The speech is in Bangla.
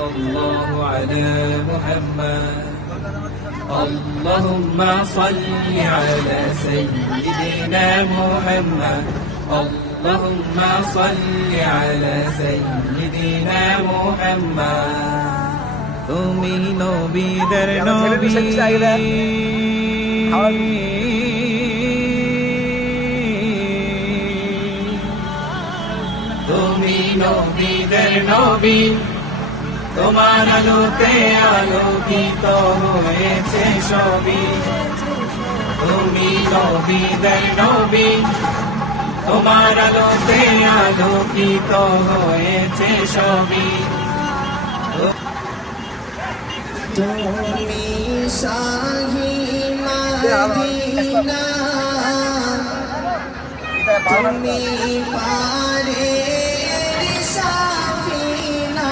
الله على محمد اللهم صل على سيدنا محمد اللهم صل على سيدنا محمد তুমি নবীদের নবী তুমি নবীদের নবী তোমার আলোতে আলোকিত হয়েছে সবই তুমি নবীদের নবী তোমার আলোতে আলোকিত হয়েছে সবই তুমি শাহী মদিনা তুমি পারে সাফিনা